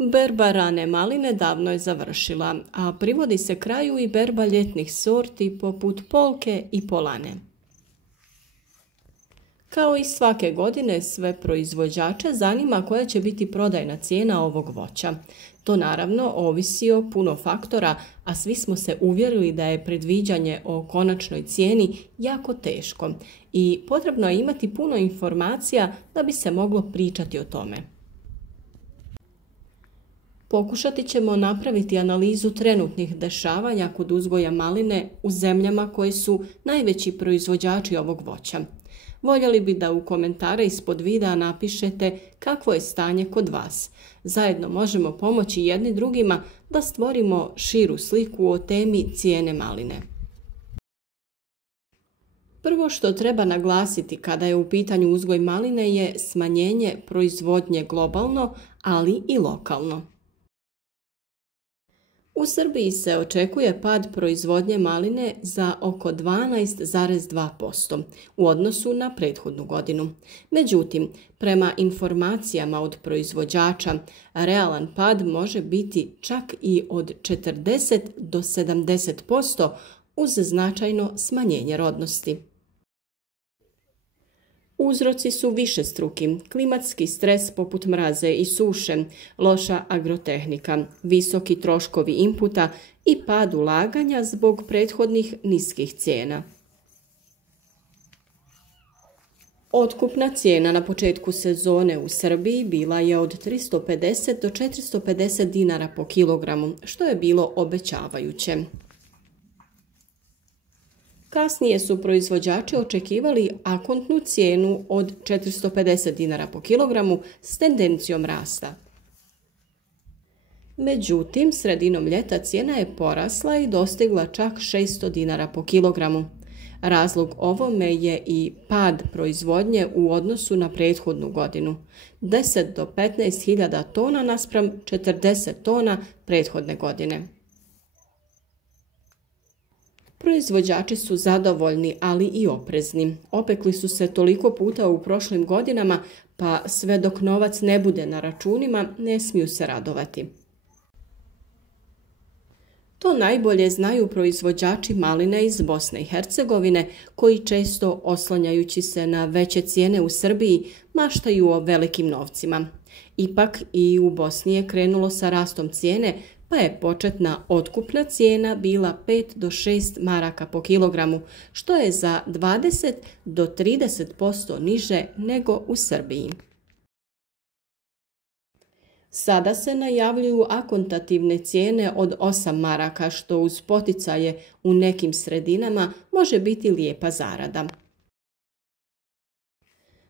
Berba rane maline davno je završila, a privodi se kraju i berba ljetnih sorti poput polke i polane. Kao i svake godine, sve proizvođače zanima koja će biti prodajna cijena ovog voća. To naravno ovisi o puno faktora, a svi smo se uvjerili da je predviđanje o konačnoj cijeni jako teško i potrebno je imati puno informacija da bi se moglo pričati o tome. Pokušati ćemo napraviti analizu trenutnih dešavanja kod uzgoja maline u zemljama koje su najveći proizvođači ovog voća. Voljeli bi da u komentare ispod videa napišete kakvo je stanje kod vas. Zajedno možemo pomoći jedni drugima da stvorimo širu sliku o temi cijene maline. Prvo što treba naglasiti kada je u pitanju uzgoj maline je smanjenje proizvodnje globalno, ali i lokalno. U Srbiji se očekuje pad proizvodnje maline za oko 12,2% u odnosu na prethodnu godinu. Međutim, prema informacijama od proizvođača, realan pad može biti čak i od 40 do 70% uz značajno smanjenje rodnosti. Uzroci su višestruki: klimatski stres poput mraze i suše, loša agrotehnika, visoki troškovi inputa i pad ulaganja zbog prethodnih niskih cijena. Otkupna cijena na početku sezone u Srbiji bila je od 350 do 450 dinara po kilogramu, što je bilo obećavajuće. Kasnije su proizvođači očekivali akontnu cijenu od 450 dinara po kilogramu s tendencijom rasta. Međutim, sredinom ljeta cijena je porasla i dostigla čak 600 dinara po kilogramu. Razlog ovome je i pad proizvodnje u odnosu na prethodnu godinu, 10 do 15 hiljada tona naspram 40 tona prethodne godine. Proizvođači su zadovoljni, ali i oprezni. Opekli su se toliko puta u prošlim godinama, pa sve dok novac ne bude na računima, ne smiju se radovati. To najbolje znaju proizvođači maline iz Bosne i Hercegovine, koji često, oslanjajući se na veće cijene u Srbiji, maštaju o velikim novcima. Ipak i u Bosni je krenulo sa rastom cijene, pa je početna otkupna cijena bila 5 do 6 maraka po kilogramu, što je za 20 do 30% niže nego u Srbiji. Sada se najavljuju akontativne cijene od 8 maraka, što uz poticaje u nekim sredinama može biti lijepa zarada.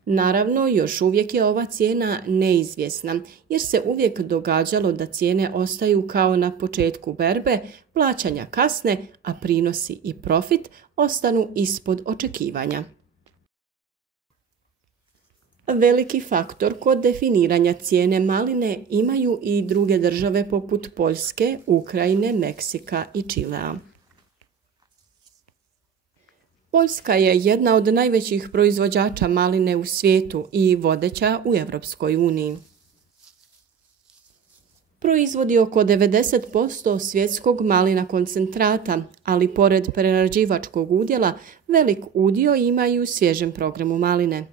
Naravno, još uvijek je ova cijena neizvjesna, jer se uvijek događalo da cijene ostaju kao na početku berbe, plaćanja kasne, a prinosi i profit ostanu ispod očekivanja. Veliki faktor kod definiranja cijene maline imaju i druge države poput Poljske, Ukrajine, Meksika i Čilea. Poljska je jedna od najvećih proizvođača maline u svijetu i vodeća u Europskoj uniji. Proizvodi oko 90% svjetskog malina koncentrata, ali pored prerađivačkog udjela, velik udio imaju u svježem programu maline.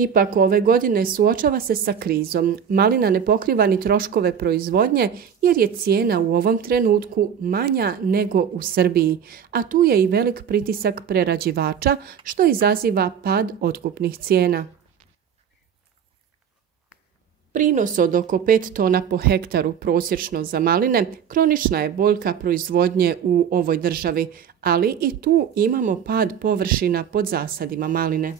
Ipak ove godine suočava se sa krizom. Malina ne pokriva ni troškove proizvodnje jer je cijena u ovom trenutku manja nego u Srbiji, a tu je i velik pritisak prerađivača što izaziva pad otkupnih cijena. Prinos od oko 5 tona po hektaru prosječno za maline kronična je boljka proizvodnje u ovoj državi, ali i tu imamo pad površina pod zasadima maline.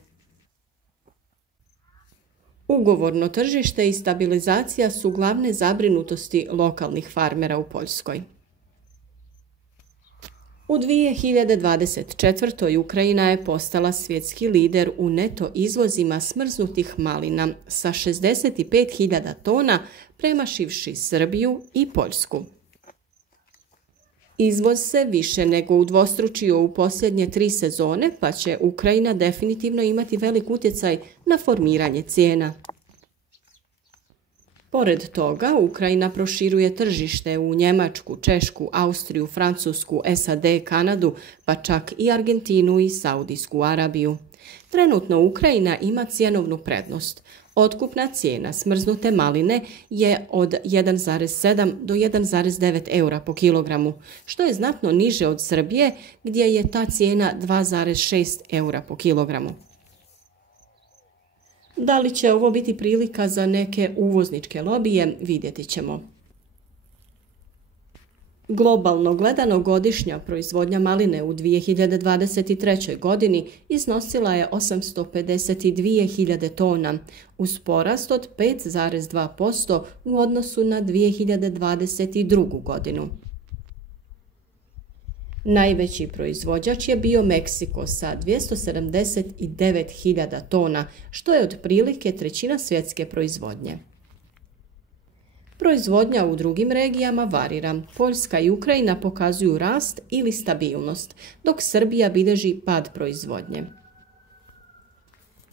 Ugovorno tržište i stabilizacija su glavne zabrinutosti lokalnih farmera u Poljskoj. U 2024. Ukrajina je postala svjetski lider u neto izvozima smrznutih malina sa 65.000 tona, premašivši Srbiju i Poljsku. Izvoz se više nego udvostručio u posljednje 3 sezone, pa će Ukrajina definitivno imati velik utjecaj na formiranje cijena. Pored toga, Ukrajina proširuje tržište u Njemačku, Češku, Austriju, Francusku, SAD, Kanadu, pa čak i Argentinu i Saudijsku Arabiju. Trenutno Ukrajina ima cjenovnu prednost. Otkupna cijena smrznute maline je od 1,7 do 1,9 eura po kilogramu, što je znatno niže od Srbije gdje je ta cijena 2,6 eura po kilogramu. Da li će ovo biti prilika za neke uvozničke lobije, vidjeti ćemo. Globalno gledano godišnja proizvodnja maline u 2023. godini iznosila je 852.000 tona, uz porast od 5,2% u odnosu na 2022. godinu. Najveći proizvođač je bio Meksiko sa 279.000 tona, što je otprilike trećina svjetske proizvodnje. Proizvodnja u drugim regijama varira. Poljska i Ukrajina pokazuju rast ili stabilnost, dok Srbija bilježi pad proizvodnje.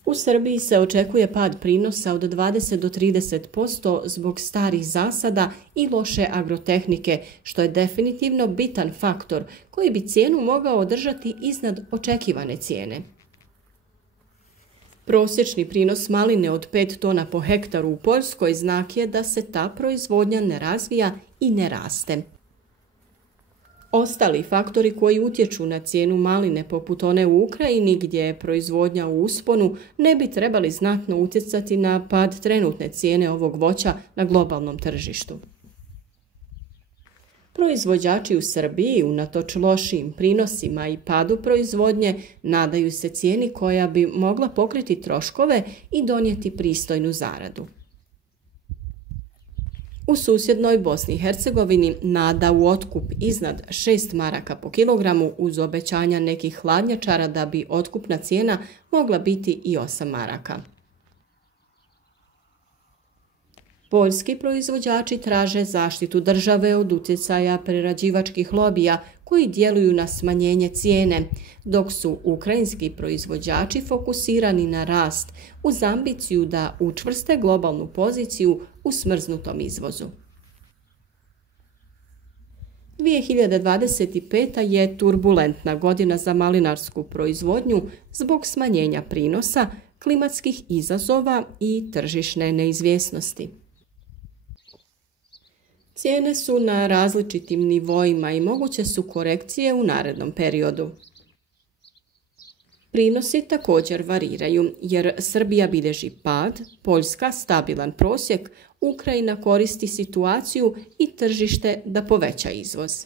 U Srbiji se očekuje pad prinosa od 20 do 30% zbog starih zasada i loše agrotehnike, što je definitivno bitan faktor koji bi cijenu mogao održati iznad očekivane cijene. Prosječni prinos maline od 5 tona po hektaru u Poljskoj znak je da se ta proizvodnja ne razvija i ne raste. Ostali faktori koji utječu na cijenu maline poput one u Ukrajini gdje je proizvodnja u usponu ne bi trebali znatno utjecati na pad trenutne cijene ovog voća na globalnom tržištu. Proizvođači u Srbiji, unatoč lošim prinosima i padu proizvodnje, nadaju se cijeni koja bi mogla pokriti troškove i donijeti pristojnu zaradu. U susjednoj Bosni i Hercegovini nada u otkup iznad 6 maraka po kilogramu uz obećanja nekih hladnjačara da bi otkupna cijena mogla biti i 8 maraka. Poljski proizvođači traže zaštitu države od utjecaja prerađivačkih lobija koji djeluju na smanjenje cijene, dok su ukrajinski proizvođači fokusirani na rast uz ambiciju da učvrste globalnu poziciju u smrznutom izvozu. 2025. je turbulentna godina za malinarsku proizvodnju zbog smanjenja prinosa, klimatskih izazova i tržišne neizvjesnosti. Cijene su na različitim nivoima i moguće su korekcije u narednom periodu. Prinosi također variraju jer Srbija bilježi pad, Poljska stabilan prosjek, Ukrajina koristi situaciju i tržište da poveća izvoz.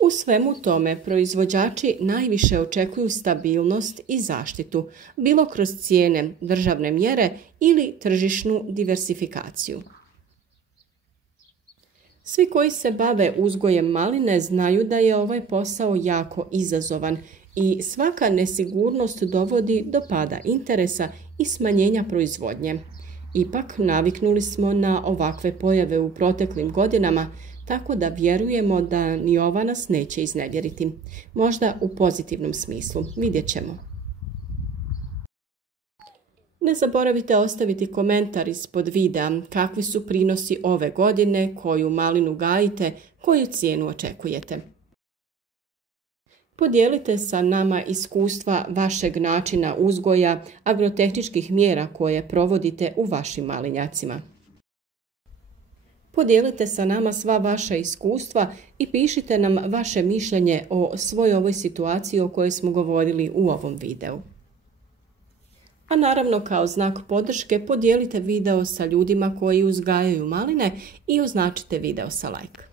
U svemu tome proizvođači najviše očekuju stabilnost i zaštitu, bilo kroz cijene, državne mjere ili tržišnu diversifikaciju. Svi koji se bave uzgojem maline znaju da je ovaj posao jako izazovan i svaka nesigurnost dovodi do pada interesa i smanjenja proizvodnje. Ipak naviknuli smo na ovakve pojave u proteklim godinama, tako da vjerujemo da ni ova nas neće iznevjeriti. Možda u pozitivnom smislu, vidjet ćemo. Ne zaboravite ostaviti komentar ispod videa kakvi su prinosi ove godine, koju malinu gajite, koju cijenu očekujete. Podijelite sa nama iskustva vašeg načina uzgoja, agrotehničkih mjera koje provodite u vašim malinjacima. Podijelite sa nama sva vaša iskustva i pišite nam vaše mišljenje o svoj ovoj situaciji o kojoj smo govorili u ovom videu. A naravno kao znak podrške podijelite video sa ljudima koji uzgajaju maline i označite video sa like.